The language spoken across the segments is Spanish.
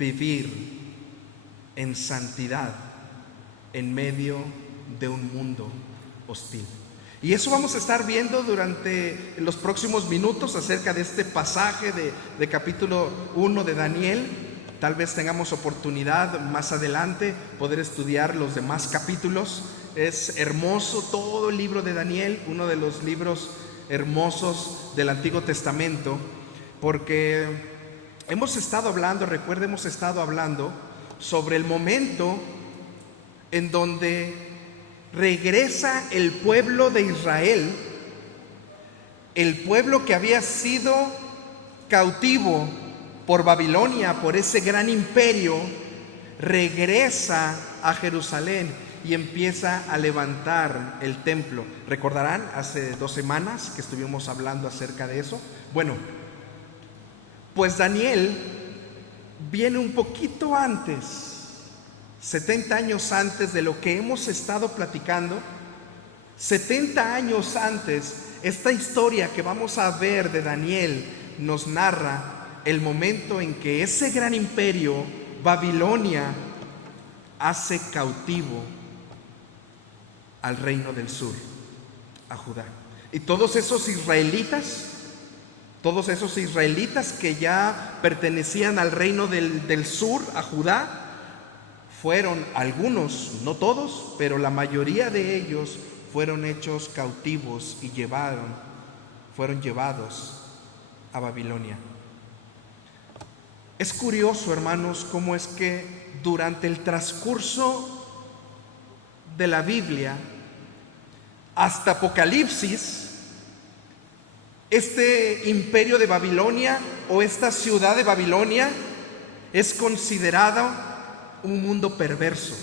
vivir en santidad en medio de un mundo hostil. Y eso vamos a estar viendo durante los próximos minutos acerca de este pasaje de capítulo 1 de Daniel. Tal vez tengamos oportunidad más adelante poder estudiar los demás capítulos. Es hermoso todo el libro de Daniel, uno de los libros hermosos del Antiguo Testamento, porque hemos estado hablando sobre el momento en donde regresa el pueblo de Israel, el pueblo que había sido cautivo por Babilonia, por ese gran imperio, regresa a Jerusalén y empieza a levantar el templo. ¿Recordarán? Hace 2 semanas que estuvimos hablando acerca de eso. Bueno, pues Daniel viene un poquito antes, 70 años antes de lo que hemos estado platicando. 70 años antes, esta historia que vamos a ver de Daniel nos narra el momento en que ese gran imperio, Babilonia, hace cautivo al reino del sur, a Judá. Y todos esos israelitas que ya pertenecían al reino del sur, a Judá, fueron algunos, no todos, pero la mayoría de ellos fueron hechos cautivos y fueron llevados a Babilonia. Es curioso, hermanos, cómo es que durante el transcurso de la Biblia hasta Apocalipsis, este imperio de Babilonia o esta ciudad de Babilonia es considerada un mundo perverso.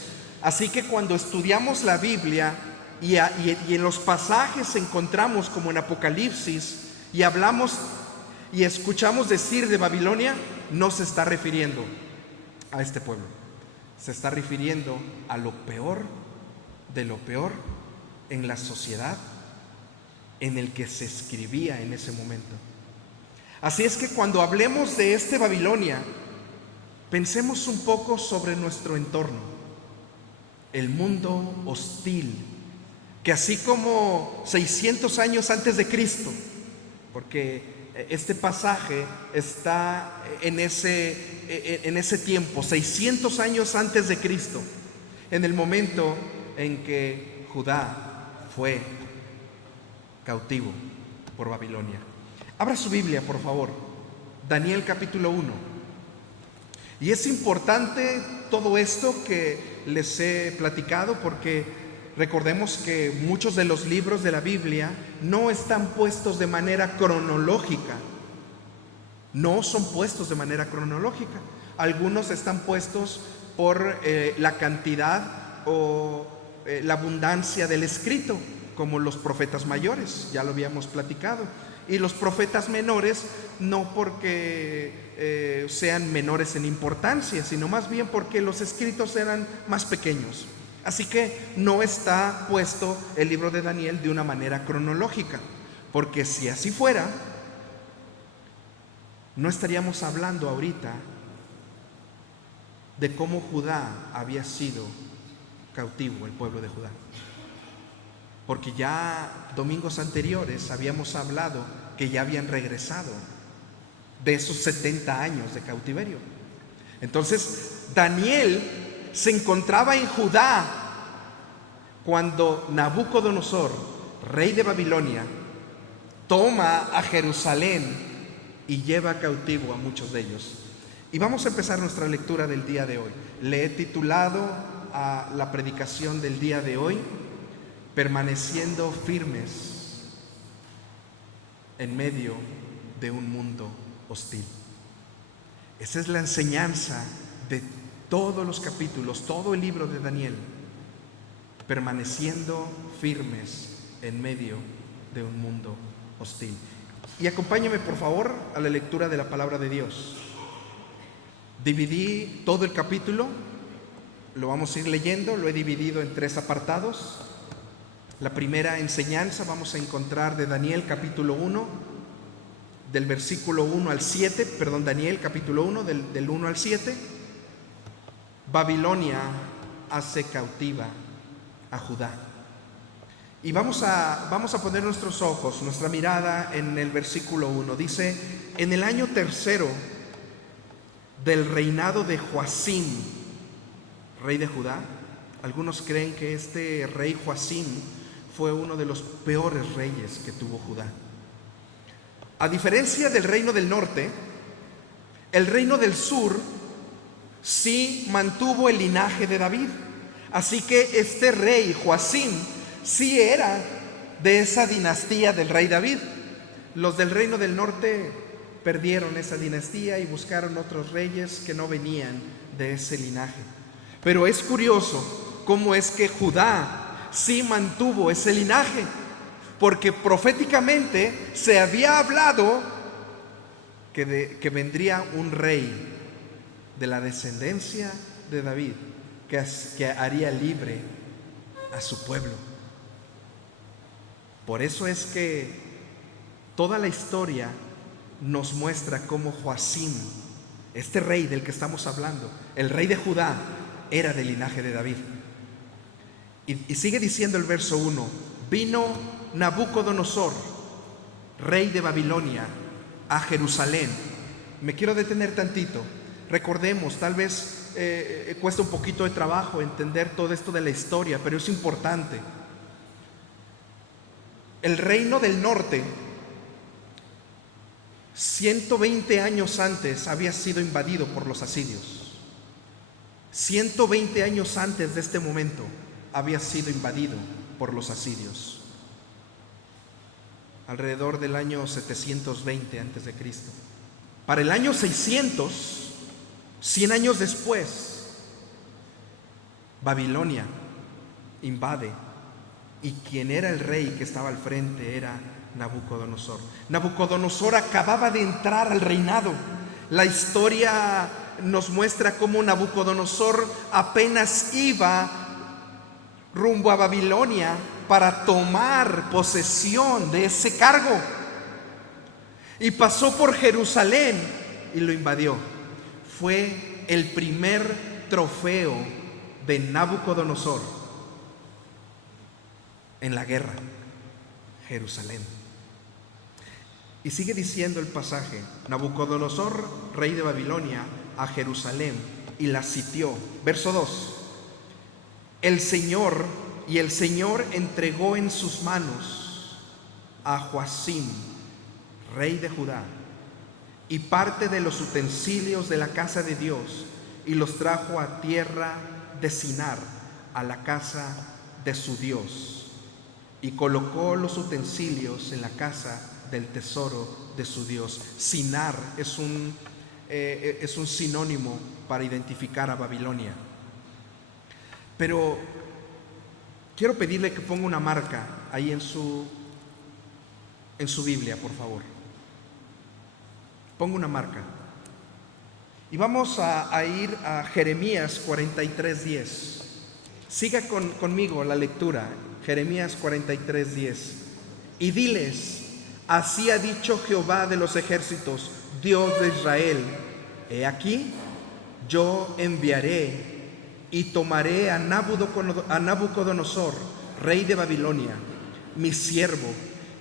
Así que cuando estudiamos la Biblia y en los pasajes encontramos como en Apocalipsis y hablamos y escuchamos decir de Babilonia, no se está refiriendo a este pueblo, se está refiriendo a lo peor de lo peor en la sociedad en el que se escribía en ese momento. Así es que cuando hablemos de este Babilonia, pensemos un poco sobre nuestro entorno, el mundo hostil, que así como 600 años antes de Cristo, porque este pasaje está en ese tiempo, 600 años antes de Cristo, en el momento en que Judá fue cautivo por Babilonia. Abra su Biblia, por favor, Daniel capítulo 1. Y es importante todo esto que les he platicado, porque recordemos que muchos de los libros de la Biblia no están puestos de manera cronológica. No son puestos de manera cronológica. Algunos están puestos por la cantidad o la abundancia del escrito, como los profetas mayores, ya lo habíamos platicado. Y los profetas menores, no porque sean menores en importancia, sino más bien porque los escritos eran más pequeños. Así que no está puesto el libro de Daniel de una manera cronológica, porque si así fuera, no estaríamos hablando ahorita de cómo Judá había sido cautivo, el pueblo de Judá. Porque ya domingos anteriores habíamos hablado que ya habían regresado de esos 70 años de cautiverio. Entonces, Daniel se encontraba en Judá cuando Nabucodonosor, rey de Babilonia, toma a Jerusalén y lleva cautivo a muchos de ellos. Y vamos a empezar nuestra lectura del día de hoy. Le he titulado a la predicación del día de hoy: permaneciendo firmes en medio de un mundo hostil. Esa es la enseñanza de todos los capítulos, todo el libro de Daniel. Permaneciendo firmes en medio de un mundo hostil. Y acompáñame, por favor, a la lectura de la palabra de Dios. Dividí todo el capítulo, lo vamos a ir leyendo, lo he dividido en 3 apartados. La primera enseñanza vamos a encontrar de Daniel capítulo 1, del versículo 1 al 7, Daniel capítulo 1, del 1 al 7. Babilonia hace cautiva a Judá. Y vamos a poner nuestros ojos, nuestra mirada en el versículo 1. Dice: en el año tercero del reinado de Joacim, rey de Judá. Algunos creen que este rey Joacim fue uno de los peores reyes que tuvo Judá. A diferencia del reino del norte, el reino del sur sí mantuvo el linaje de David. Así que este rey Joacim sí era de esa dinastía del rey David. Los del reino del norte perdieron esa dinastía y buscaron otros reyes que no venían de ese linaje. Pero es curioso cómo es que Judá sí mantuvo ese linaje, porque proféticamente se había hablado que vendría un rey de la descendencia de David que haría libre a su pueblo. Por eso es que toda la historia nos muestra cómo Joacim, este rey del que estamos hablando, el rey de Judá, era del linaje de David. Y sigue diciendo el verso 1: vino Nabucodonosor, rey de Babilonia, a Jerusalén. Me quiero detener tantito. Recordemos, tal vez cuesta un poquito de trabajo entender todo esto de la historia, pero es importante. El reino del norte, 120 años antes, había sido invadido por los asirios. 120 años antes de este momento había sido invadido por los asirios, alrededor del año 720 antes de Cristo. Para el año 600, 100 años después, Babilonia invade, y quien era el rey que estaba al frente era Nabucodonosor. Nabucodonosor acababa de entrar al reinado. La historia nos muestra cómo Nabucodonosor apenas iba rumbo a Babilonia para tomar posesión de ese cargo, y pasó por Jerusalén y lo invadió. Fue el primer trofeo de Nabucodonosor en la guerra, Jerusalén. Y sigue diciendo el pasaje: Nabucodonosor, rey de Babilonia, a Jerusalén y la sitió. Verso 2: el Señor entregó en sus manos a Joacim, rey de Judá, y parte de los utensilios de la casa de Dios, y los trajo a tierra de Sinar, a la casa de su Dios, y colocó los utensilios en la casa del tesoro de su Dios. Sinar es un sinónimo para identificar a Babilonia. Pero quiero pedirle que ponga una marca ahí en su Biblia, por favor. Ponga una marca. Y vamos a ir a Jeremías 43:10. Siga conmigo la lectura. Jeremías 43:10. Y diles: así ha dicho Jehová de los ejércitos, Dios de Israel: he aquí, yo enviaré y tomaré a Nabucodonosor, rey de Babilonia, mi siervo,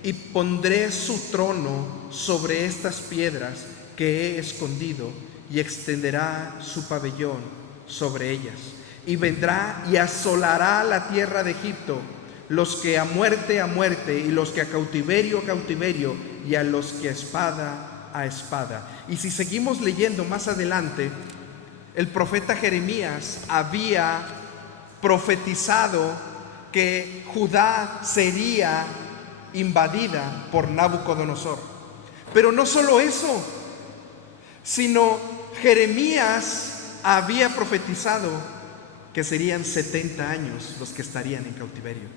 y pondré su trono sobre estas piedras que he escondido, y extenderá su pabellón sobre ellas. Y vendrá y asolará la tierra de Egipto, los que a muerte, y los que a cautiverio, y a los que a espada. Y si seguimos leyendo más adelante, el profeta Jeremías había profetizado que Judá sería invadida por Nabucodonosor. Pero no solo eso, sino Jeremías había profetizado que serían 70 años los que estarían en cautiverio.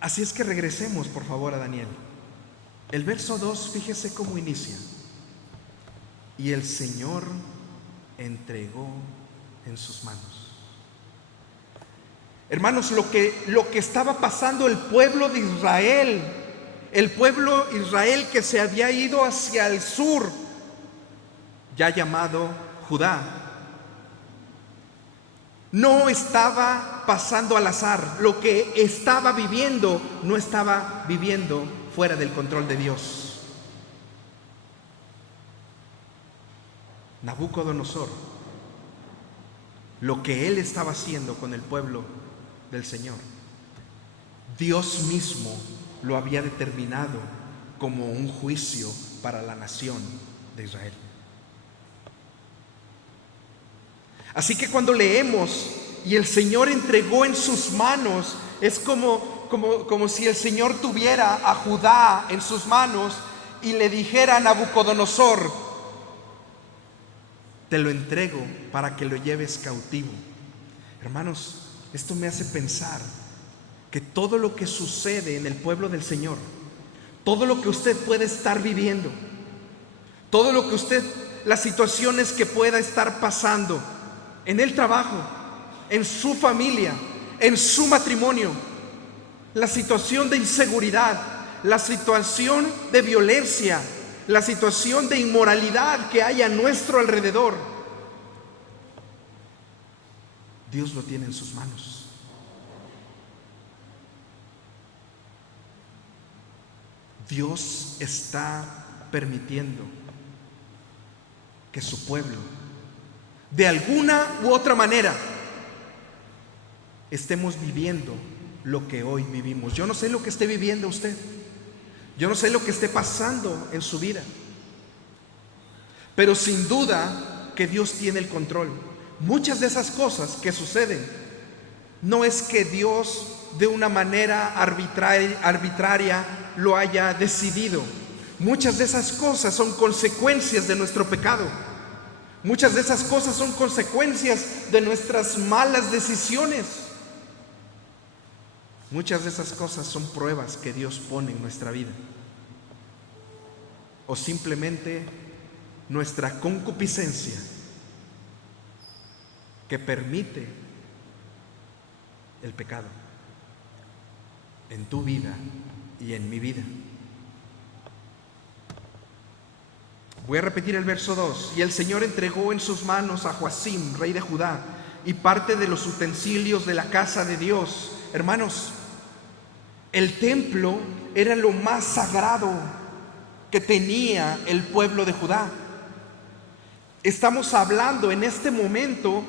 Así es que regresemos por favor a Daniel. El verso 2, fíjese cómo inicia: y el Señor entregó en sus manos. Hermanos, lo que estaba pasando el pueblo de Israel, que se había ido hacia el sur, ya llamado Judá, no estaba pasando al azar. Lo que estaba viviendo no estaba viviendo fuera del control de Dios. Nabucodonosor, lo que él estaba haciendo con el pueblo del Señor, Dios mismo lo había determinado como un juicio para la nación de Israel. Así que cuando leemos y el Señor entregó en sus manos, es como si el Señor tuviera a Judá en sus manos y le dijera a Nabucodonosor: te lo entrego para que lo lleves cautivo. Hermanos, esto me hace pensar que todo lo que sucede en el pueblo del Señor, todo lo que usted puede estar viviendo, todo lo que las situaciones que pueda estar pasando en el trabajo, en su familia, en su matrimonio, la situación de inseguridad, la situación de violencia, la situación de inmoralidad que hay a nuestro alrededor, Dios lo tiene en sus manos. Dios está permitiendo que su pueblo, de alguna u otra manera, estemos viviendo lo que hoy vivimos. Yo no sé lo que esté viviendo usted, yo no sé lo que esté pasando en su vida, pero sin duda que Dios tiene el control. Muchas de esas cosas que suceden, no es que Dios de una manera arbitraria lo haya decidido. Muchas de esas cosas son consecuencias de nuestro pecado. Muchas de esas cosas son consecuencias de nuestras malas decisiones. Muchas de esas cosas son pruebas que Dios pone en nuestra vida. O simplemente nuestra concupiscencia que permite el pecado en tu vida y en mi vida. Voy a repetir el verso 2. Y el Señor entregó en sus manos a Joacim, rey de Judá, y parte de los utensilios de la casa de Dios. Hermanos, el templo era lo más sagrado que tenía el pueblo de Judá. Estamos hablando en este momento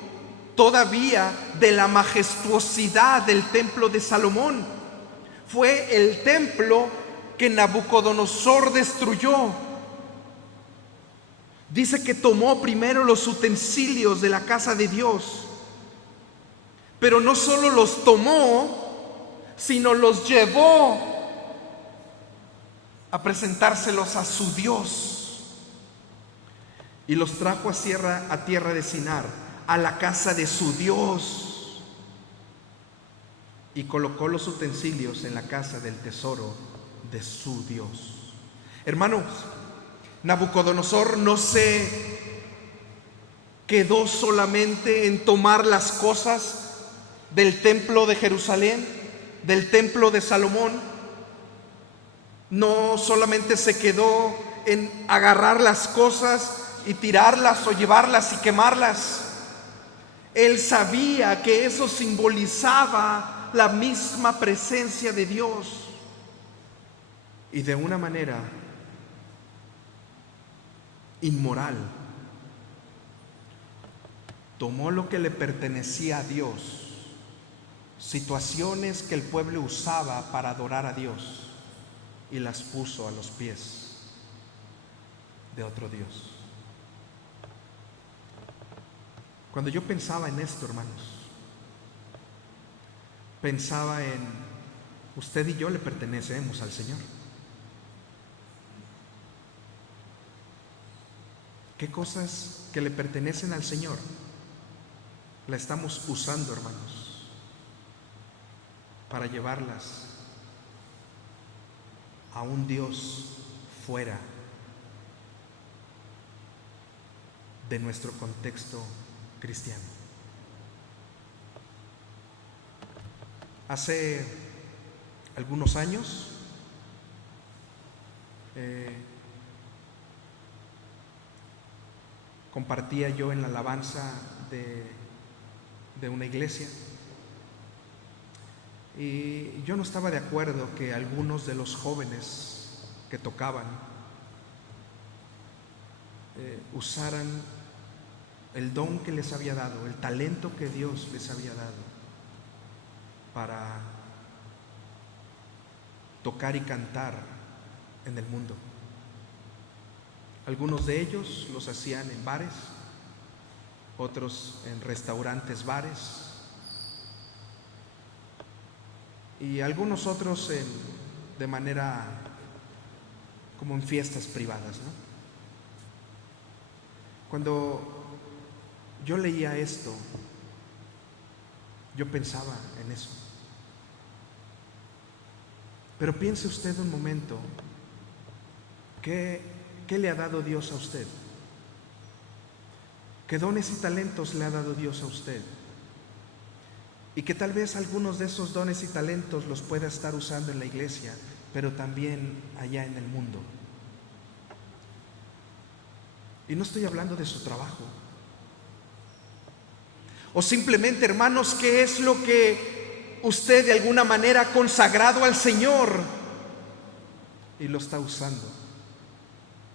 todavía de la majestuosidad del templo de Salomón. Fue el templo que Nabucodonosor destruyó. Dice que tomó primero los utensilios de la casa de Dios, pero no solo los tomó, sino los llevó a presentárselos a su Dios, y los trajo a tierra de Sinar, a la casa de su Dios, y colocó los utensilios en la casa del tesoro de su Dios. Hermanos, Nabucodonosor no se quedó solamente en tomar las cosas del templo de Jerusalén, del templo de Salomón. No solamente se quedó en agarrar las cosas y tirarlas o llevarlas y quemarlas. Él sabía que eso simbolizaba la misma presencia de Dios, y de una manera inmoral tomó lo que le pertenecía a Dios, situaciones que el pueblo usaba para adorar a Dios, y las puso a los pies de otro Dios. Cuando yo pensaba en esto, hermanos, pensaba en usted y yo le pertenecemos al Señor. ¿Qué cosas que le pertenecen al Señor la estamos usando, hermanos, para llevarlas a un Dios fuera de nuestro contexto cristiano? Hace algunos años compartía yo en la alabanza de una iglesia. Y yo no estaba de acuerdo que algunos de los jóvenes que tocaban usaran el don que les había dado, el talento que Dios les había dado para tocar y cantar en el mundo. Algunos de ellos los hacían en bares, otros en restaurantes, bares, y algunos otros de manera como en fiestas privadas, ¿no? Cuando yo leía esto, yo pensaba en eso. Pero piense usted un momento, ¿qué le ha dado Dios a usted? ¿Qué dones y talentos le ha dado Dios a usted? Y que tal vez algunos de esos dones y talentos los pueda estar usando en la iglesia, pero también allá en el mundo. Y no estoy hablando de su trabajo. O simplemente, hermanos, ¿qué es lo que usted de alguna manera ha consagrado al Señor y lo está usando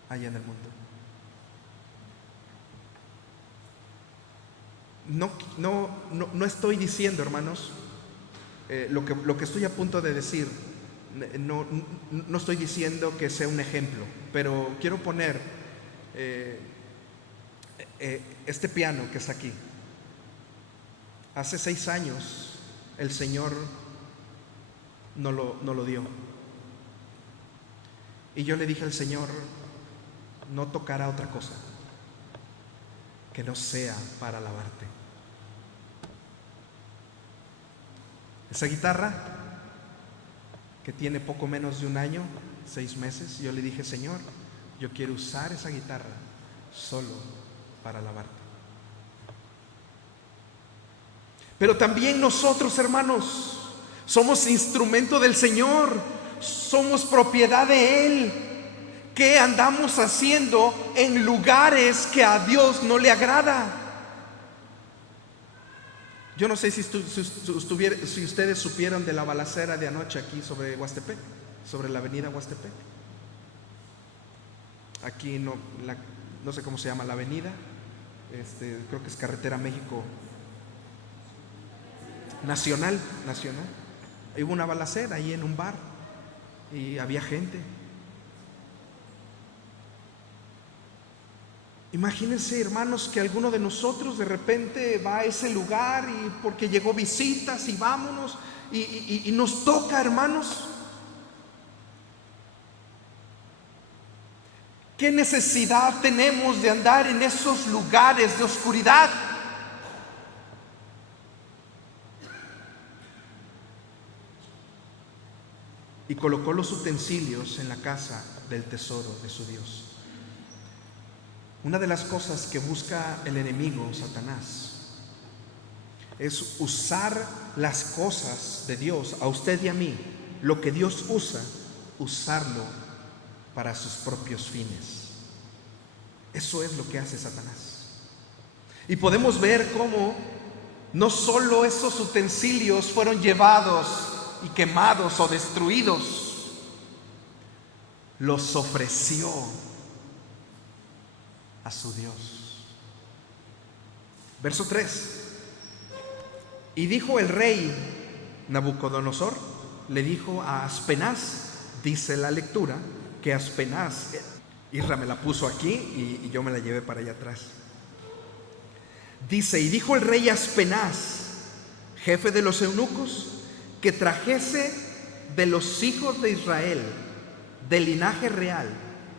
allá en el mundo? No estoy diciendo, hermanos, lo que estoy a punto de decir, no estoy diciendo que sea un ejemplo, pero quiero poner este piano que está aquí. Hace 6 años el Señor no lo dio. Y yo le dije al Señor, no tocará otra cosa que no sea para alabarte. Esa guitarra que tiene poco menos de 1 año, 6 meses, yo le dije, Señor, yo quiero usar esa guitarra solo para alabarte. Pero también nosotros, hermanos, somos instrumento del Señor, somos propiedad de Él. ¿Qué andamos haciendo en lugares que a Dios no le agrada? Yo no sé si ustedes supieron de la balacera de anoche aquí sobre Huastepec, sobre la avenida Huastepec. Aquí no sé cómo se llama la avenida, creo que es Carretera México Nacional. Hubo una balacera ahí en un bar y había gente. Imagínense, hermanos, que alguno de nosotros de repente va a ese lugar y porque llegó visitas y vámonos y nos toca, hermanos. ¿Qué necesidad tenemos de andar en esos lugares de oscuridad? Y colocó los utensilios en la casa del tesoro de su Dios. Una de las cosas que busca el enemigo, Satanás, es usar las cosas de Dios, a usted y a mí, lo que Dios usa, usarlo para sus propios fines. Eso es lo que hace Satanás. Y podemos ver cómo no solo esos utensilios fueron llevados y quemados o destruidos, los ofreció a su Dios. Verso 3. Y dijo el rey Nabucodonosor, le dijo a Aspenaz, dice la lectura, que Aspenaz, Isra me la puso aquí y yo me la llevé para allá atrás. Dice, y dijo el rey Aspenaz, jefe de los eunucos, que trajese de los hijos de Israel, del linaje real,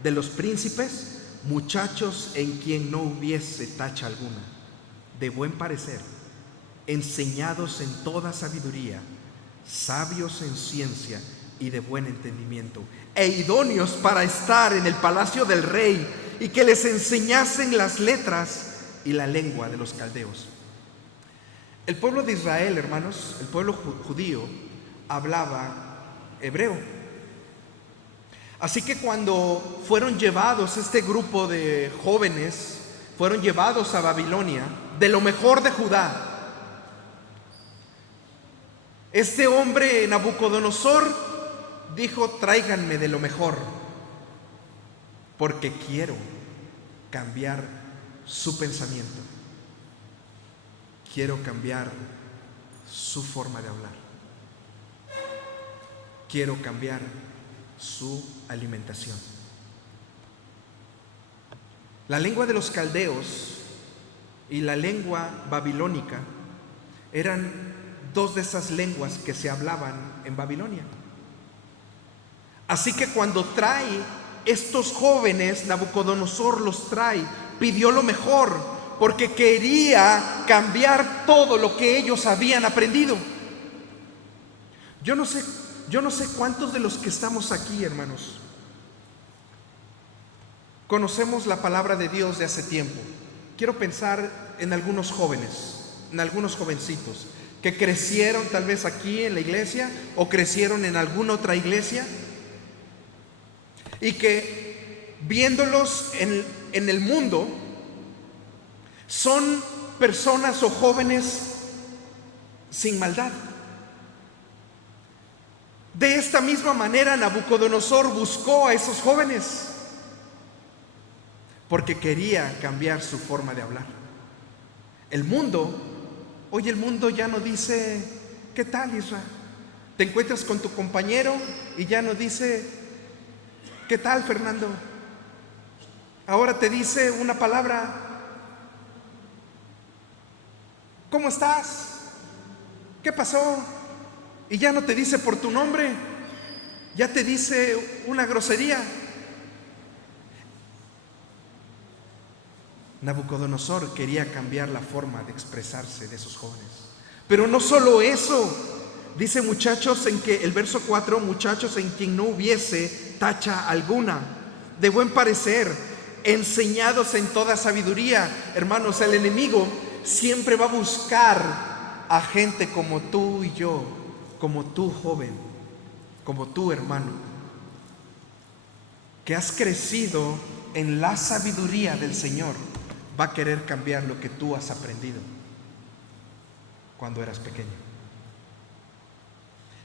de los príncipes, muchachos en quien no hubiese tacha alguna, de buen parecer, enseñados en toda sabiduría, sabios en ciencia y de buen entendimiento, e idóneos para estar en el palacio del rey, y que les enseñasen las letras y la lengua de los caldeos. El pueblo de Israel, hermanos, el pueblo judío, hablaba hebreo. Así que cuando fueron llevados este grupo de jóvenes, fueron llevados a Babilonia, de lo mejor de Judá, Este hombre, Nabucodonosor, dijo: tráiganme de lo mejor, porque quiero cambiar su pensamiento. Quiero cambiar su forma de hablar. Quiero cambiar su alimentación. La lengua de los caldeos y la lengua babilónica eran dos de esas lenguas que se hablaban en Babilonia. Así que cuando trae estos jóvenes, Nabucodonosor los trae, pidió lo mejor, porque quería cambiar todo lo que ellos habían aprendido. Yo no sé cuántos de los que estamos aquí, hermanos, conocemos la palabra de Dios de hace tiempo. Quiero pensar en algunos jóvenes, en algunos jovencitos que crecieron tal vez aquí en la iglesia o crecieron en alguna otra iglesia, y que viéndolos en el mundo son personas o jóvenes sin maldad. De esta misma manera Nabucodonosor buscó a esos jóvenes porque quería cambiar su forma de hablar. Hoy el mundo ya no dice: ¿qué tal, Israel? Te encuentras con tu compañero y ya no dice: ¿qué tal, Fernando? Ahora te dice una palabra: ¿cómo estás? ¿Qué pasó? Y ya no te dice por tu nombre, ya te dice una grosería. Nabucodonosor quería cambiar la forma de expresarse de esos jóvenes. Pero no solo eso, dice, muchachos, en que el verso 4, muchachos en quien no hubiese tacha alguna, de buen parecer, enseñados en toda sabiduría. Hermanos, el enemigo siempre va a buscar a gente como tú y yo, como tú, joven, como tú, hermano, que has crecido en la sabiduría del Señor. Va a querer cambiar lo que tú has aprendido cuando eras pequeño.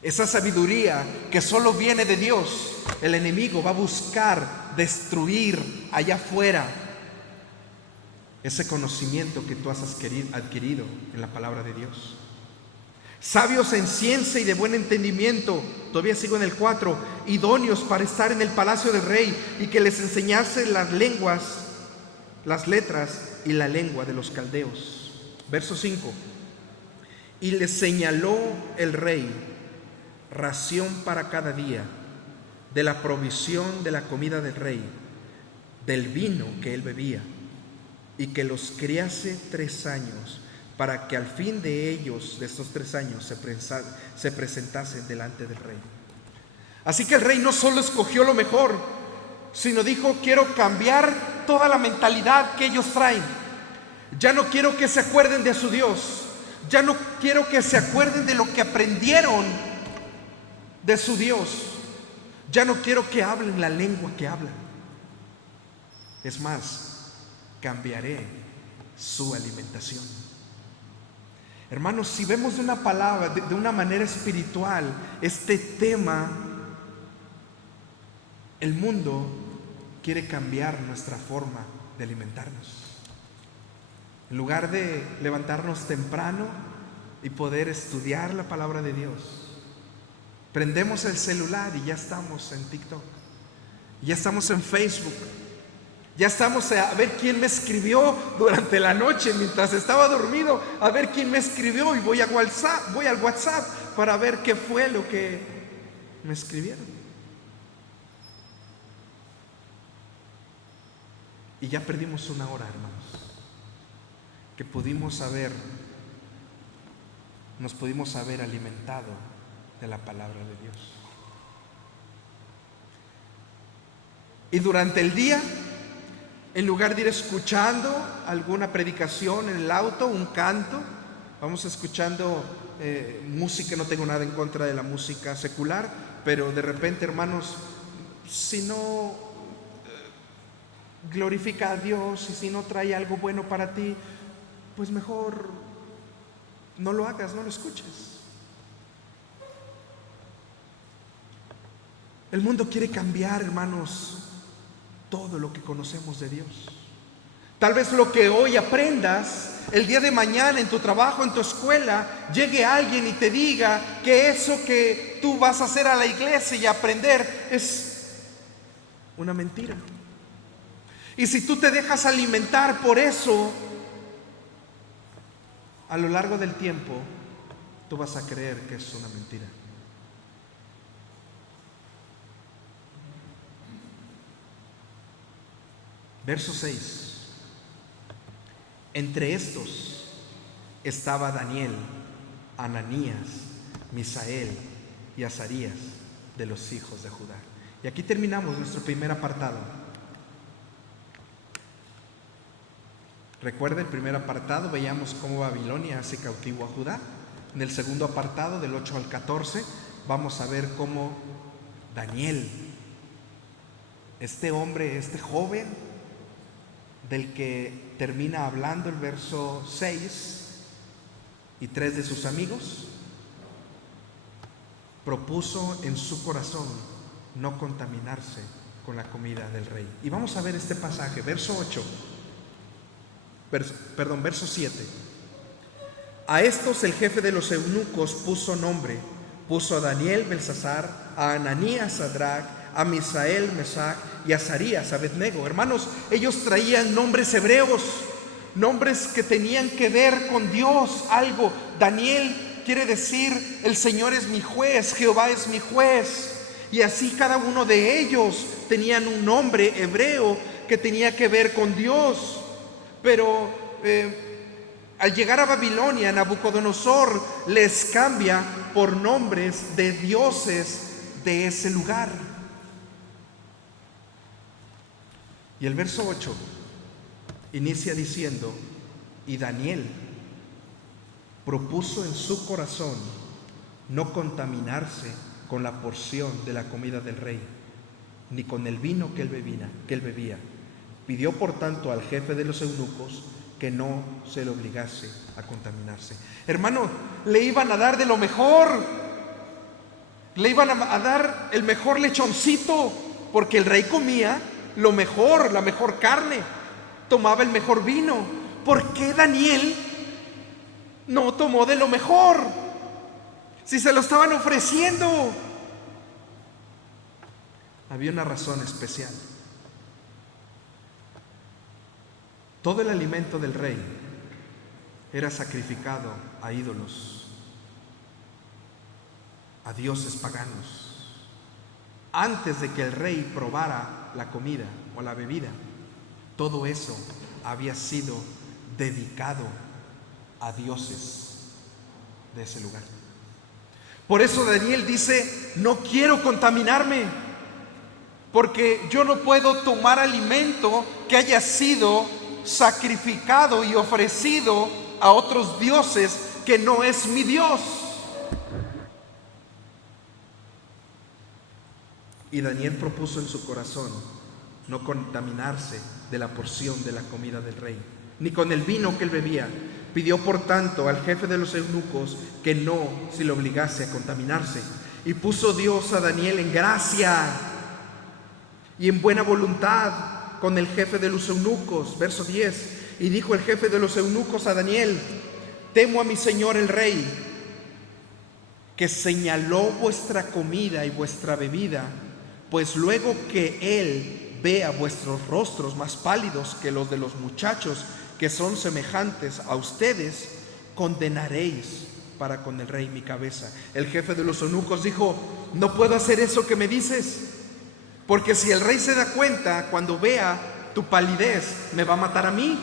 Esa sabiduría que solo viene de Dios, el enemigo va a buscar destruir allá afuera ese conocimiento que tú has adquirido en la palabra de Dios. Sabios en ciencia y de buen entendimiento, todavía sigo en el 4, idóneos para estar en el palacio del rey, y que les enseñase las lenguas, las letras y la lengua de los caldeos. Verso 5. Y les señaló el rey ración para cada día, de la provisión de la comida del rey, del vino que él bebía, y que los criase 3 años, para que al fin de ellos, de estos 3 años, se presentasen delante del rey. Así que el rey no solo escogió lo mejor, sino dijo: quiero cambiar toda la mentalidad que ellos traen. Ya no quiero que se acuerden de su Dios, ya no quiero que se acuerden de lo que aprendieron de su Dios, ya no quiero que hablen la lengua que hablan. Es más, cambiaré su alimentación. Hermanos, si vemos de una palabra, de una manera espiritual, este tema, el mundo quiere cambiar nuestra forma de alimentarnos. En lugar de levantarnos temprano y poder estudiar la palabra de Dios, prendemos el celular y ya estamos en TikTok, ya estamos en Facebook, ya estamos a ver quién me escribió durante la noche mientras estaba dormido, a ver quién me escribió, y voy al WhatsApp para ver qué fue lo que me escribieron. Y ya perdimos 1 hora, hermanos, que nos pudimos haber alimentado de la palabra de Dios. Y durante el día, en lugar de ir escuchando alguna predicación en el auto, un canto, vamos escuchando música. No tengo nada en contra de la música secular, pero de repente, hermanos, si no glorifica a Dios y si no trae algo bueno para ti, pues mejor no lo hagas, no lo escuches. El mundo quiere cambiar, hermanos, todo lo que conocemos de Dios. Tal vez lo que hoy aprendas, el día de mañana en tu trabajo, en tu escuela, llegue alguien y te diga que eso que tú vas a hacer a la iglesia y aprender es una mentira. Y si tú te dejas alimentar por eso, a lo largo del tiempo, tú vas a creer que es una mentira. Verso 6. Entre estos estaba Daniel, Ananías, Misael y Azarías, de los hijos de Judá. Y aquí terminamos nuestro primer apartado. Recuerda, el primer apartado veíamos cómo Babilonia hace cautivo a Judá. En el segundo apartado, del 8 al 14, vamos a ver cómo Daniel, este hombre, este joven, del que termina hablando el verso 6, y 3 de sus amigos, propuso en su corazón no contaminarse con la comida del rey. Y vamos a ver este pasaje, verso 7. A estos el jefe de los eunucos puso nombre, puso a Daniel, Belsasar, a Ananías, Sadrach, a Misael, Mesac y a Azarías, Abednego. Hermanos, ellos traían nombres hebreos, nombres que tenían que ver con Dios, algo. Daniel quiere decir: el Señor es mi juez, Jehová es mi juez. Y así cada uno de ellos tenían un nombre hebreo que tenía que ver con Dios. Pero al llegar a Babilonia, Nabucodonosor les cambia por nombres de dioses de ese lugar. Y el verso 8 inicia diciendo: y Daniel propuso en su corazón no contaminarse con la porción de la comida del rey, ni con el vino que él bebía. Pidió por tanto al jefe de los eunucos que no se le obligase a contaminarse. Hermano, le iban a dar de lo mejor, le iban a dar el mejor lechoncito, porque el rey comía lo mejor, la mejor carne, tomaba el mejor vino. ¿Por qué Daniel no tomó de lo mejor? Si se lo estaban ofreciendo. Había una razón especial. Todo el alimento del rey era sacrificado a ídolos, a dioses paganos. Antes de que el rey probara la comida o la bebida, todo eso había sido dedicado a dioses de ese lugar. Por eso Daniel dice: no quiero contaminarme, porque yo no puedo tomar alimento que haya sido sacrificado y ofrecido a otros dioses, que no es mi Dios. Y Daniel propuso en su corazón no contaminarse de la porción de la comida del rey, ni con el vino que él bebía. Pidió por tanto al jefe de los eunucos que no se le obligase a contaminarse. Y puso Dios a Daniel en gracia y en buena voluntad con el jefe de los eunucos. Verso 10. Y dijo el jefe de los eunucos a Daniel: temo a mi señor el rey, que señaló vuestra comida y vuestra bebida, pues luego que él vea vuestros rostros más pálidos que los de los muchachos que son semejantes a ustedes, condenaréis para con el rey mi cabeza. El jefe de los eunucos dijo: no puedo hacer eso que me dices, porque si el rey se da cuenta cuando vea tu palidez, me va a matar a mí.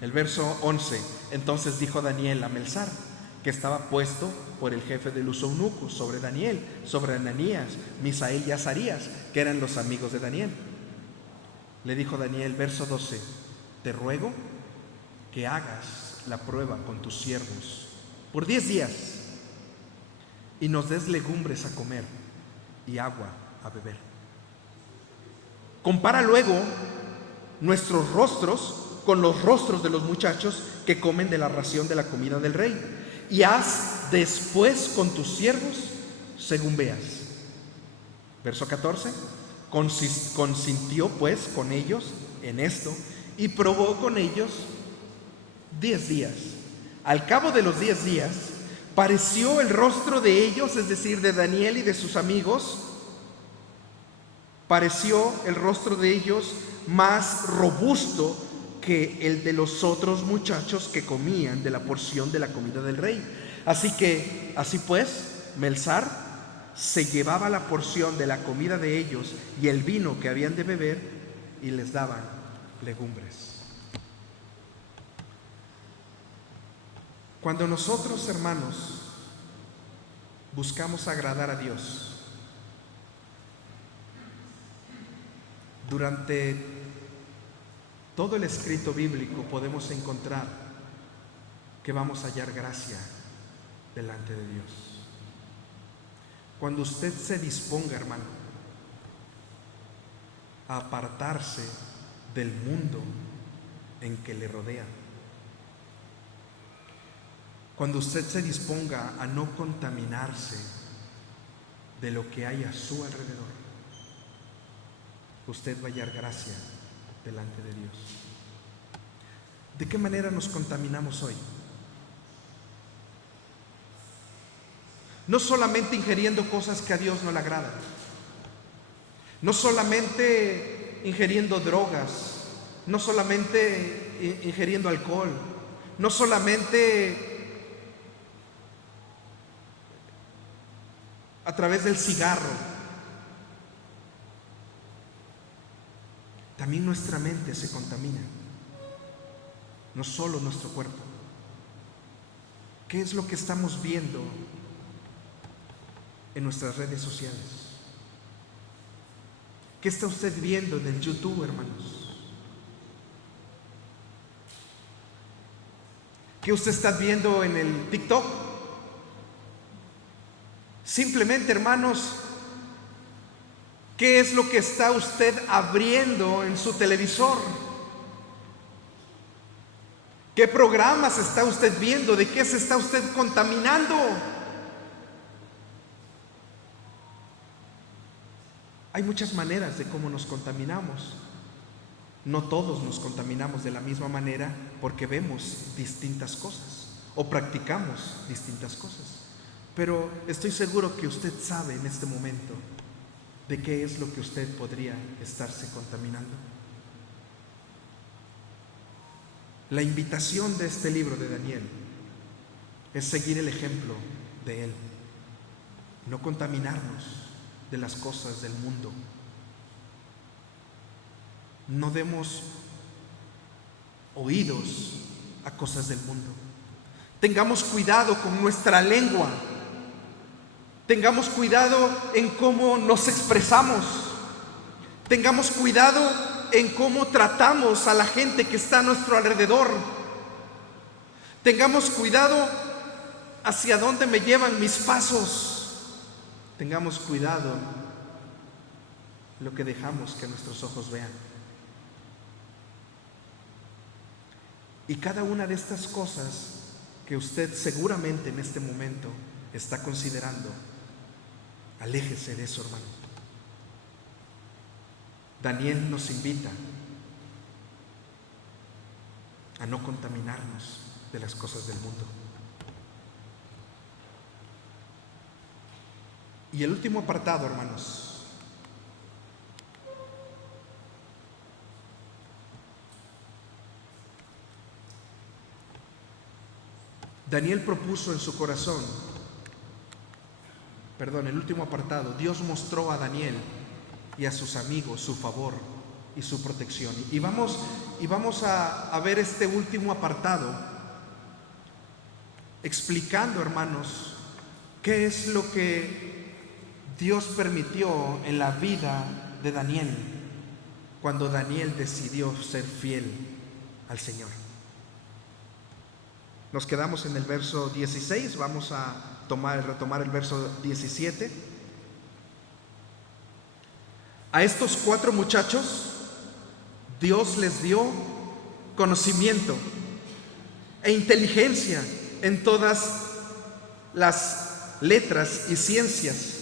El verso 11. Entonces dijo Daniel a Melzar, que estaba puesto por el jefe de los eunucos, sobre Daniel, sobre Ananías, Misael y Azarías, que eran los amigos de Daniel. Le dijo Daniel, verso 12: te ruego que hagas la prueba con tus siervos por 10 días y nos des legumbres a comer y agua a beber. Compara luego nuestros rostros con los rostros de los muchachos que comen de la ración de la comida del rey, y haz después con tus siervos según veas. Verso 14. Consintió pues con ellos en esto y probó con ellos 10 días. Al cabo de los 10 días, pareció el rostro de ellos, es decir, de Daniel y de sus amigos, pareció el rostro de ellos más robusto que el de los otros muchachos que comían de la porción de la comida del rey. Así pues, Melzar se llevaba la porción de la comida de ellos y el vino que habían de beber y les daban legumbres. Cuando nosotros, hermanos, buscamos agradar a Dios, durante todo el escrito bíblico podemos encontrar que vamos a hallar gracia delante de Dios. Cuando usted se disponga, hermano, a apartarse del mundo en que le rodea, cuando usted se disponga a no contaminarse de lo que hay a su alrededor, usted va a hallar gracia delante de Dios. ¿De qué manera nos contaminamos hoy? No solamente ingiriendo cosas que a Dios no le agradan, no solamente ingiriendo drogas, no solamente ingiriendo alcohol, no solamente a través del cigarro. También nuestra mente se contamina, no solo nuestro cuerpo. ¿Qué es lo que estamos viendo en nuestras redes sociales? ¿Qué está usted viendo en el YouTube, hermanos? ¿Qué usted está viendo en el TikTok? Simplemente, hermanos, ¿qué es lo que está usted abriendo en su televisor? ¿Qué programas está usted viendo? ¿De qué se está usted contaminando? Hay muchas maneras de cómo nos contaminamos. No todos nos contaminamos de la misma manera porque vemos distintas cosas o practicamos distintas cosas. Pero estoy seguro que usted sabe en este momento de qué es lo que usted podría estarse contaminando. La invitación de este libro de Daniel es seguir el ejemplo de él, no contaminarnos de las cosas del mundo. No demos oídos a cosas del mundo. Tengamos cuidado con nuestra lengua. Tengamos cuidado en cómo nos expresamos. Tengamos cuidado en cómo tratamos a la gente que está a nuestro alrededor. Tengamos cuidado hacia dónde me llevan mis pasos. Tengamos cuidado lo que dejamos que nuestros ojos vean. Y cada una de estas cosas que usted seguramente en este momento está considerando, aléjese de eso, hermano. Daniel nos invita a no contaminarnos de las cosas del mundo. Y el último apartado, hermanos, Daniel propuso en su corazón, el último apartado, Dios mostró a Daniel y a sus amigos su favor y su protección. Y vamos a ver este último apartado, explicando, hermanos, qué es lo que Dios permitió en la vida de Daniel cuando Daniel decidió ser fiel al Señor. Nos quedamos en el verso 16, vamos a retomar el verso 17. A estos 4 muchachos Dios les dio conocimiento e inteligencia en todas las letras y ciencias.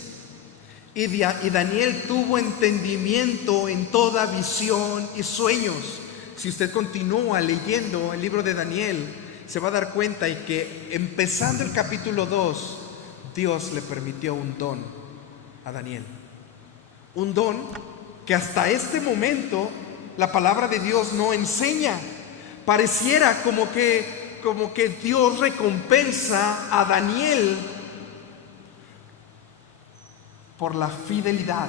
Y Daniel tuvo entendimiento en toda visión y sueños. Si usted continúa leyendo el libro de Daniel, se va a dar cuenta y que empezando el capítulo 2, Dios le permitió un don a Daniel. Un don que hasta este momento la palabra de Dios no enseña. Pareciera como que Dios recompensa a Daniel por la fidelidad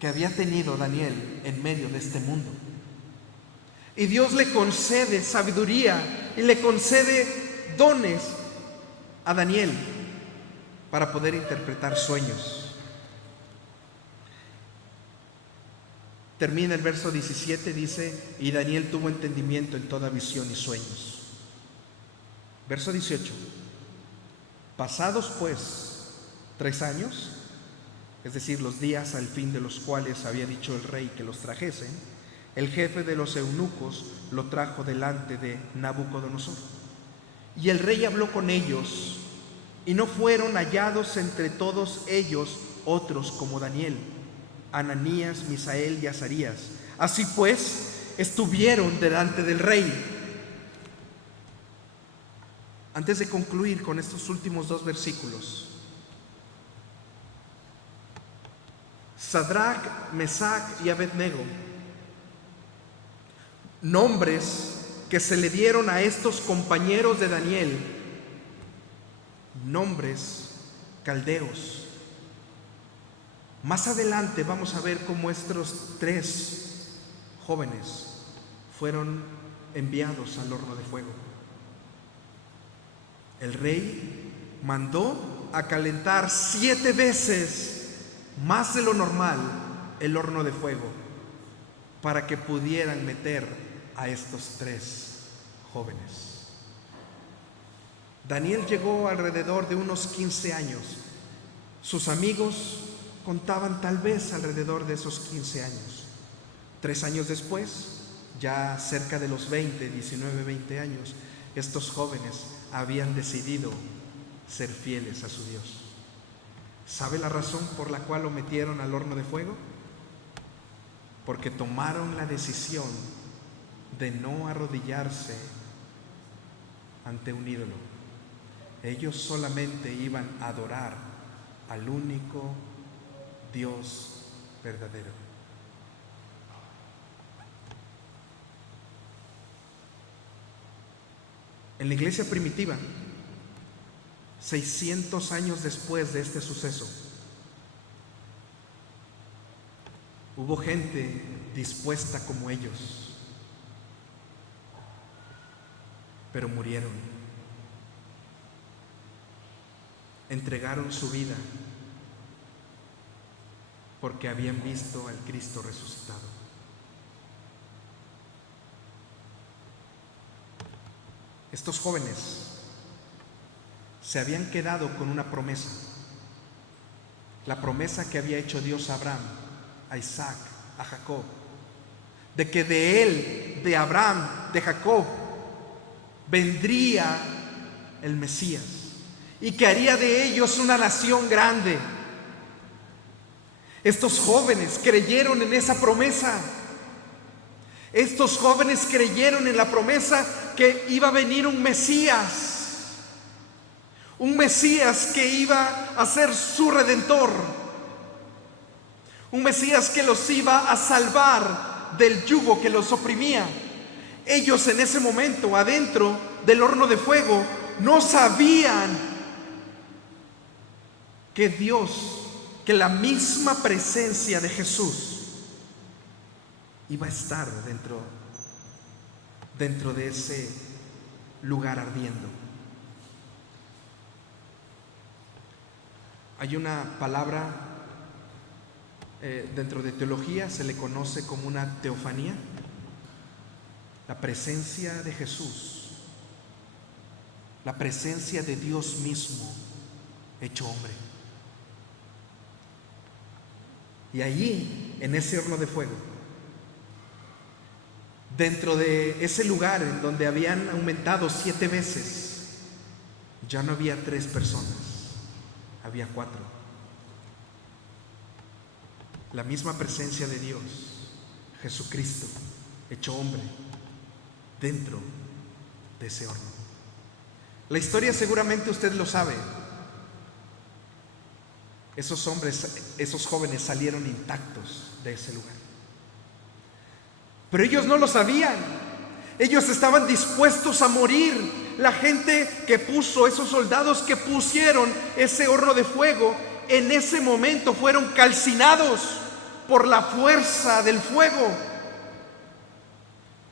que había tenido Daniel en medio de este mundo. Y Dios le concede sabiduría y le concede dones a Daniel para poder interpretar sueños. Termina el verso 17, dice: y Daniel tuvo entendimiento en toda visión y sueños. Verso 18: pasados pues 3 años, es decir, los días al fin de los cuales había dicho el rey que los trajesen, el jefe de los eunucos lo trajo delante de Nabucodonosor. Y el rey habló con ellos, y no fueron hallados entre todos ellos otros como Daniel, Ananías, Misael y Azarías. Así pues, estuvieron delante del rey. Antes de concluir con estos últimos 2 versículos, Sadrach, Mesach y Abednego, nombres que se le dieron a estos compañeros de Daniel, nombres caldeos. Más adelante vamos a ver cómo estos 3 jóvenes fueron enviados al horno de fuego. El rey mandó a calentar 7 veces más de lo normal el horno de fuego para que pudieran meter a estos 3 jóvenes. Daniel llegó alrededor de unos 15 años. Sus amigos contaban tal vez alrededor de esos 15 años. 3 años después, ya cerca de los 20, 19, 20 años, estos jóvenes habían decidido ser fieles a su Dios. ¿Sabe la razón por la cual lo metieron al horno de fuego? Porque tomaron la decisión de no arrodillarse ante un ídolo. Ellos solamente iban a adorar al único Dios verdadero. En la iglesia primitiva, 600 años después de este suceso, hubo gente dispuesta como ellos, pero murieron. Entregaron su vida porque habían visto al Cristo resucitado. Estos jóvenes se habían quedado con una promesa, la promesa que había hecho Dios a Abraham, a Isaac, a Jacob, de que de él, de Abraham, de Jacob, vendría el Mesías y que haría de ellos una nación grande. Estos jóvenes creyeron en esa promesa. Estos jóvenes creyeron en la promesa que iba a venir un Mesías que iba a ser su redentor, un Mesías que los iba a salvar del yugo que los oprimía. Ellos en ese momento, adentro del horno de fuego, no sabían que la misma presencia de Jesús iba a estar dentro de ese lugar ardiendo. Hay una palabra dentro de teología, se le conoce como una teofanía, la presencia de Jesús, la presencia de Dios mismo hecho hombre. Y allí, en ese horno de fuego, dentro de ese lugar en donde habían aumentado 7 veces, ya no había 3 personas, había 4. la misma presencia de Dios, Jesucristo, hecho hombre, dentro de ese horno. La historia seguramente usted lo sabe. Esos hombres, esos jóvenes salieron intactos de ese lugar. Pero ellos no lo sabían. Ellos estaban dispuestos a morir. La gente que puso, esos soldados que pusieron ese horno de fuego, en ese momento fueron calcinados por la fuerza del fuego.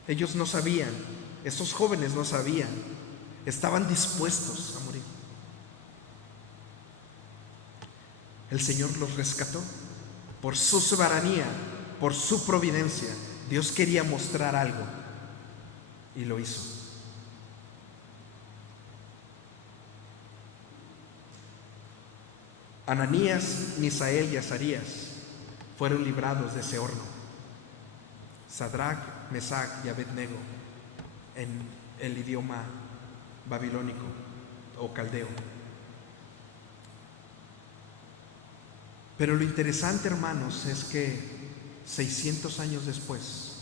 Ellos no sabían, esos jóvenes no sabían, estaban dispuestos a morir. El Señor los rescató por su soberanía, por su providencia. Dios quería mostrar algo y lo hizo. Ananías, Misael y Azarías fueron librados de ese horno. Sadrach, Mesach y Abednego en el idioma babilónico o caldeo. Pero lo interesante, hermanos, es que 600 años después,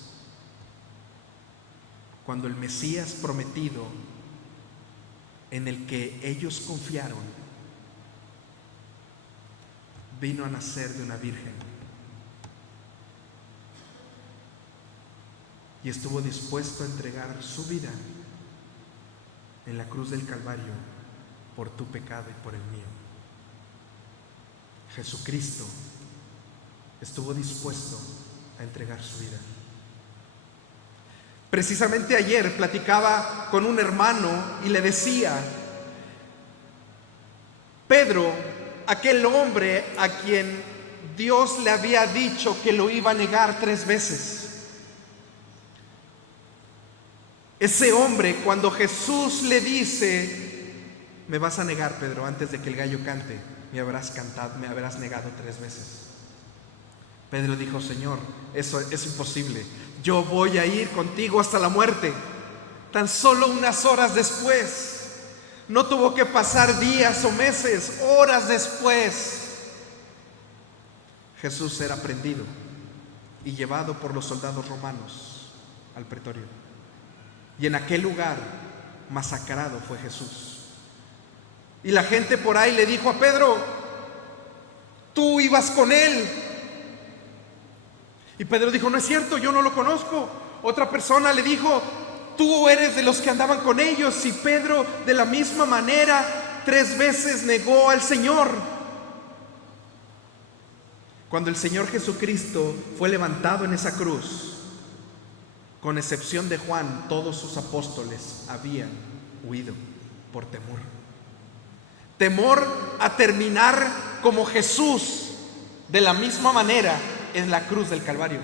cuando el Mesías prometido, en el que ellos confiaron, vino a nacer de una virgen y estuvo dispuesto a entregar su vida en la cruz del Calvario por tu pecado y por el mío. Jesucristo estuvo dispuesto a entregar su vida. Precisamente ayer platicaba con un hermano y le decía: Pedro, aquel hombre a quien Dios le había dicho que lo iba a negar 3 veces. Ese hombre, cuando Jesús le dice: me vas a negar, Pedro, antes de que el gallo cante, me habrás negado 3 veces. Pedro dijo: Señor, eso es imposible. Yo voy a ir contigo hasta la muerte. Tan solo unas horas después, no tuvo que pasar días o meses, horas después, Jesús era prendido y llevado por los soldados romanos al pretorio. Y en aquel lugar masacrado fue Jesús. Y la gente por ahí le dijo a Pedro: tú ibas con él. Y Pedro dijo: no es cierto, yo no lo conozco. Otra persona le dijo: tú eres de los que andaban con ellos. Y Pedro, de la misma manera, 3 veces negó al Señor. Cuando el Señor Jesucristo fue levantado en esa cruz, con excepción de Juan, todos sus apóstoles habían huido por temor. Temor a terminar como Jesús, de la misma manera, en la cruz del Calvario.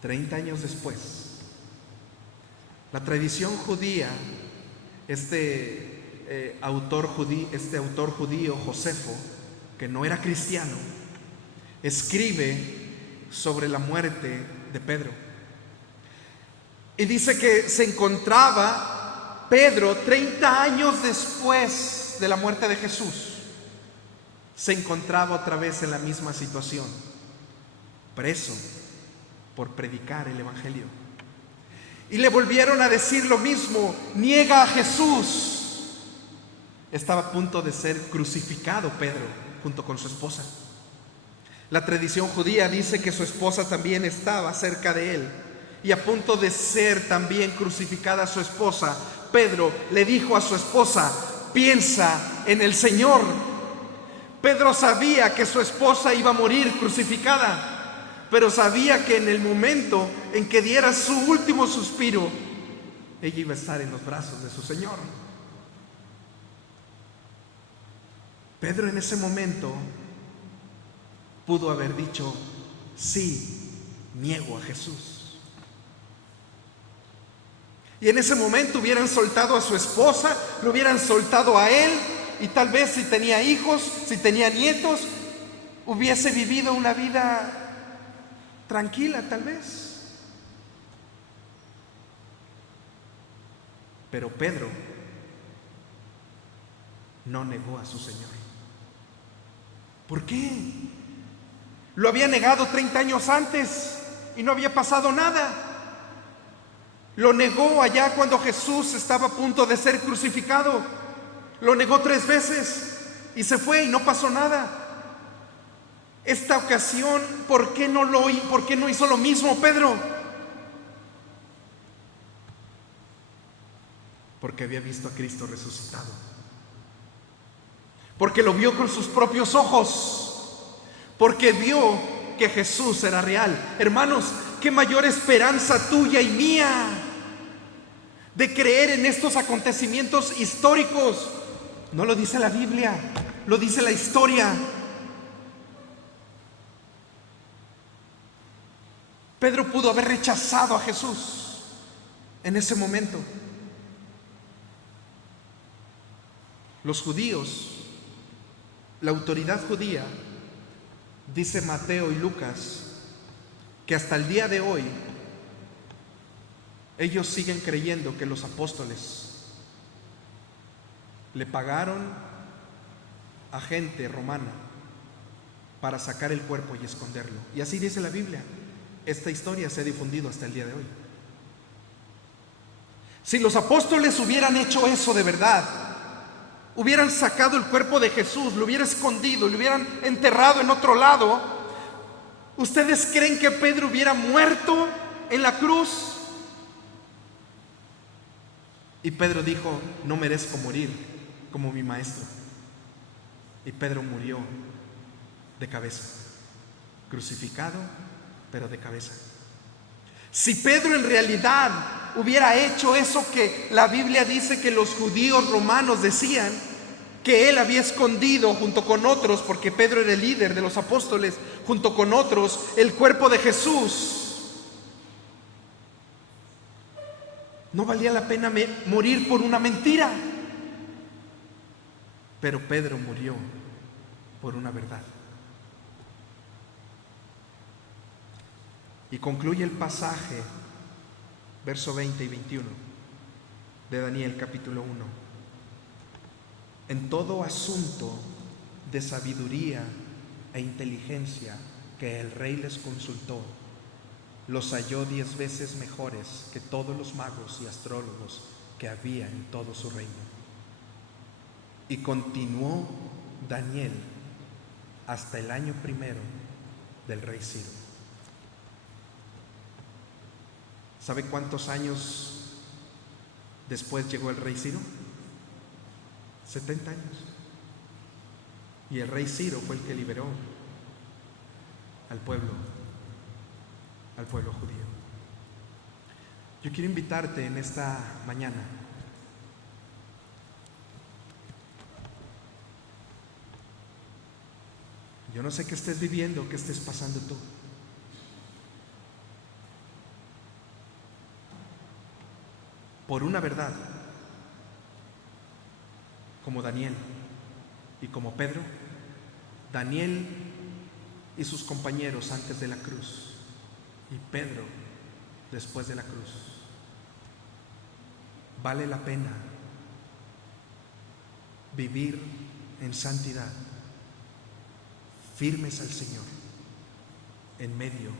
30 años después, la tradición judía, este autor judío, Josefo, que no era cristiano, escribe sobre la muerte de Pedro. Y dice que se encontraba Pedro 30 años después de la muerte de Jesús. Se encontraba otra vez en la misma situación, preso por predicar el evangelio. Y le volvieron a decir lo mismo: niega a Jesús. Estaba a punto de ser crucificado Pedro junto con su esposa. La tradición judía dice que su esposa también estaba cerca de él, y a punto de ser también crucificada su esposa, Pedro le dijo a su esposa: piensa en el Señor. Pedro sabía que su esposa iba a morir crucificada, pero sabía que en el momento en que diera su último suspiro, ella iba a estar en los brazos de su Señor. Pedro en ese momento pudo haber dicho: sí, niego a Jesús. Y en ese momento hubieran soltado a su esposa, lo hubieran soltado a él, y tal vez si tenía hijos, si tenía nietos, hubiese vivido una vida tranquila tal vez. Pero Pedro no negó a su Señor. ¿Por qué? Lo había negado 30 años antes y no había pasado nada. Lo negó allá cuando Jesús estaba a punto de ser crucificado. Lo negó 3 veces y se fue y no pasó nada. Esta ocasión, ¿por qué no hizo lo mismo Pedro? Porque había visto a Cristo resucitado. Porque lo vio con sus propios ojos. Porque vio que Jesús era real. Hermanos, qué mayor esperanza tuya y mía de creer en estos acontecimientos históricos. No lo dice la Biblia, lo dice la historia. Pedro pudo haber rechazado a Jesús en ese momento. Los judíos, la autoridad judía, dice Mateo y Lucas, que hasta el día de hoy ellos siguen creyendo que los apóstoles le pagaron a gente romana para sacar el cuerpo y esconderlo. Y así dice la Biblia. Esta historia se ha difundido hasta el día de hoy. Si los apóstoles hubieran hecho eso de verdad, hubieran sacado el cuerpo de Jesús, lo hubieran escondido, lo hubieran enterrado en otro lado, ¿ustedes creen que Pedro hubiera muerto en la cruz? Y Pedro dijo: no merezco morir como mi maestro. Y Pedro murió de cabeza, crucificado, pero de cabeza. Si Pedro en realidad hubiera hecho eso que la Biblia dice que los judíos romanos decían, que él había escondido junto con otros, porque Pedro era el líder de los apóstoles, junto con otros, el cuerpo de Jesús, no valía la pena morir por una mentira. Pero Pedro murió por una verdad. Y concluye el pasaje, verso 20 y 21 de Daniel capítulo 1. En todo asunto de sabiduría e inteligencia que el rey les consultó, los halló 10 veces mejores que todos los magos y astrólogos que había en todo su reino. Y continuó Daniel hasta el año primero del rey Ciro. ¿Sabe cuántos años después llegó el rey Ciro? 70 años. Y el rey Ciro fue el que liberó al pueblo judío. Yo quiero invitarte en esta mañana Yo no sé qué estés viviendo, qué estés pasando tú. Por una verdad, como Daniel y como Pedro, Daniel y sus compañeros antes de la cruz y Pedro después de la cruz. Vale la pena vivir en santidad, firmes al Señor en medio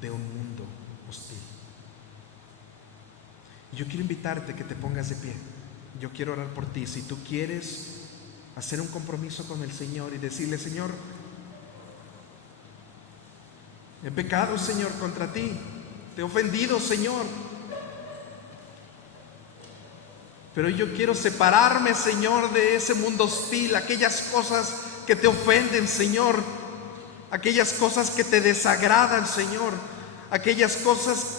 de un mundo hostil. Yo quiero invitarte que te pongas de pie. Yo quiero orar por ti. Si tú quieres hacer un compromiso con el Señor y decirle: Señor, he pecado, Señor, contra ti, te he ofendido, Señor, pero yo quiero separarme, Señor, de ese mundo hostil, aquellas cosas que te ofenden, Señor, aquellas cosas que te desagradan, Señor, aquellas cosas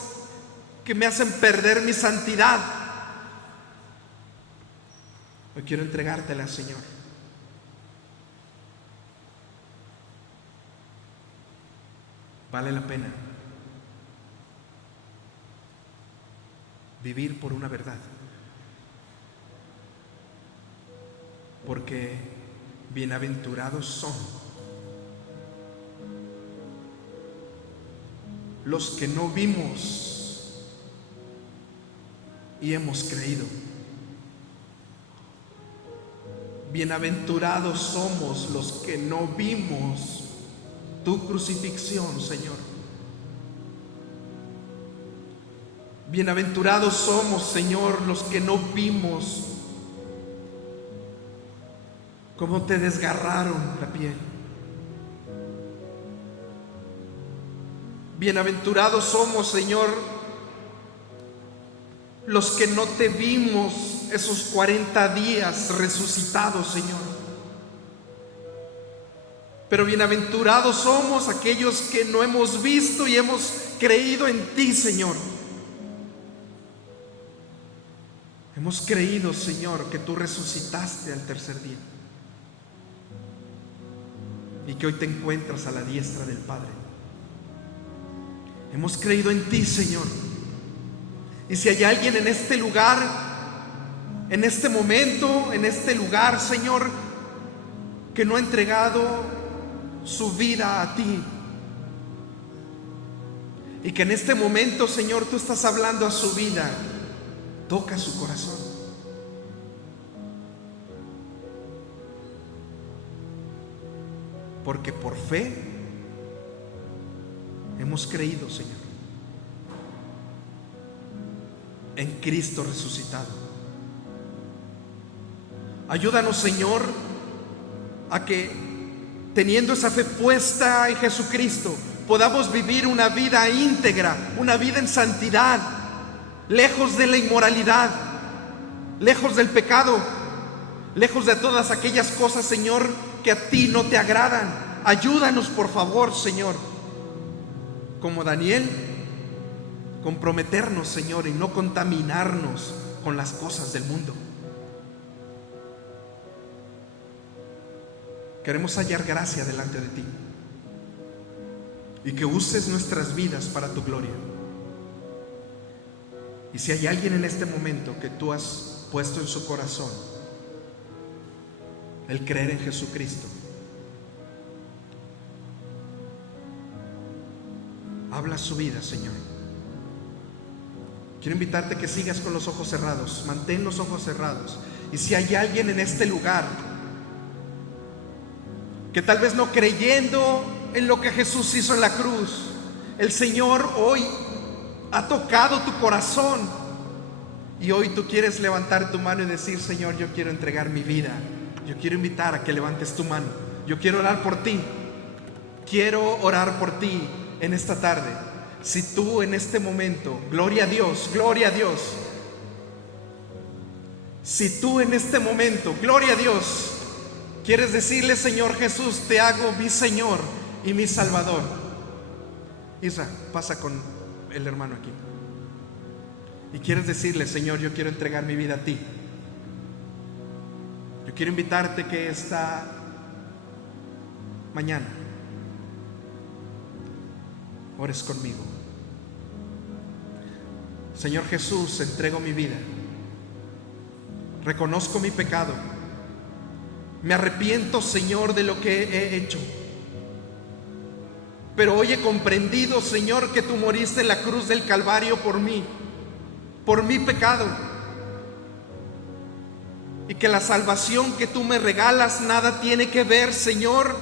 que me hacen perder mi santidad. Hoy quiero entregártela, Señor. Vale la pena vivir por una verdad, porque bienaventurados son los que no vimos y hemos creído. Bienaventurados somos los que no vimos tu crucifixión, Señor. Bienaventurados somos, Señor, los que no vimos cómo te desgarraron la piel. Bienaventurados somos, Señor, los que no te vimos esos 40 días resucitados, Señor. Pero bienaventurados somos aquellos que no hemos visto y hemos creído en ti, Señor. Hemos creído, Señor, que tú resucitaste al tercer día y que hoy te encuentras a la diestra del Padre. Hemos creído en ti, Señor. Y si hay alguien en este lugar, en este momento, en este lugar, Señor, que no ha entregado su vida a ti, y que en este momento, Señor, tú estás hablando a su vida, toca su corazón. Porque por fe hemos creído, Señor, en Cristo resucitado. Ayúdanos, Señor, a que teniendo esa fe puesta en Jesucristo, podamos vivir una vida íntegra, una vida en santidad, lejos de la inmoralidad, lejos del pecado, lejos de todas aquellas cosas, Señor, que a ti no te agradan. Ayúdanos, por favor, Señor, como Daniel, comprometernos, Señor, y no contaminarnos con las cosas del mundo. Queremos hallar gracia delante de ti y que uses nuestras vidas para tu gloria. Y si hay alguien en este momento que tú has puesto en su corazón el creer en Jesucristo, habla su vida, Señor. Quiero invitarte a que sigas con los ojos cerrados. Mantén los ojos cerrados. Y si hay alguien en este lugar que tal vez no creyendo en lo que Jesús hizo en la cruz, el Señor hoy ha tocado tu corazón y hoy tú quieres levantar tu mano y decir: Señor, yo quiero entregar mi vida. Yo quiero invitar a que levantes tu mano. Yo quiero orar por ti. Quiero orar por ti en esta tarde. Si tú en este momento, gloria a Dios, gloria a Dios. Si tú en este momento, gloria a Dios, quieres decirle: Señor Jesús, te hago mi Señor y mi Salvador. Isra, pasa con el hermano aquí. Y quieres decirle: Señor, yo quiero entregar mi vida a ti. Yo quiero invitarte que esta mañana ores conmigo. Señor Jesús, entrego mi vida. Reconozco mi pecado. Me arrepiento, Señor, de lo que he hecho. Pero hoy he comprendido, Señor, que tú moriste en la cruz del Calvario por mí, por mi pecado. Y que la salvación que tú me regalas nada tiene que ver, Señor,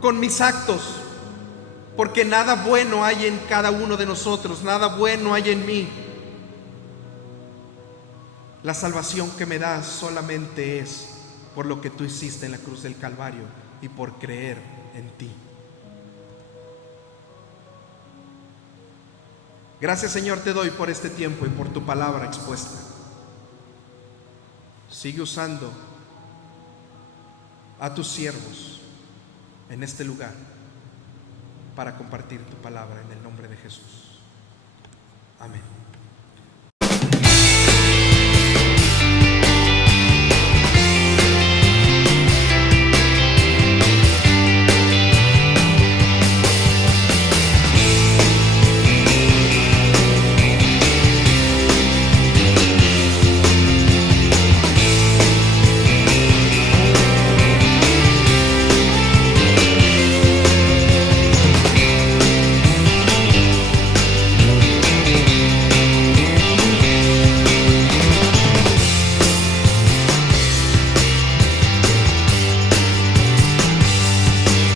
con mis actos. Porque nada bueno hay en cada uno de nosotros, nada bueno hay en mí. La salvación que me das solamente es por lo que tú hiciste en la cruz del Calvario y por creer en ti. Gracias, Señor, te doy por este tiempo y por tu palabra expuesta. Sigue usando a tus siervos en este lugar para compartir tu palabra en el nombre de Jesús. Amén.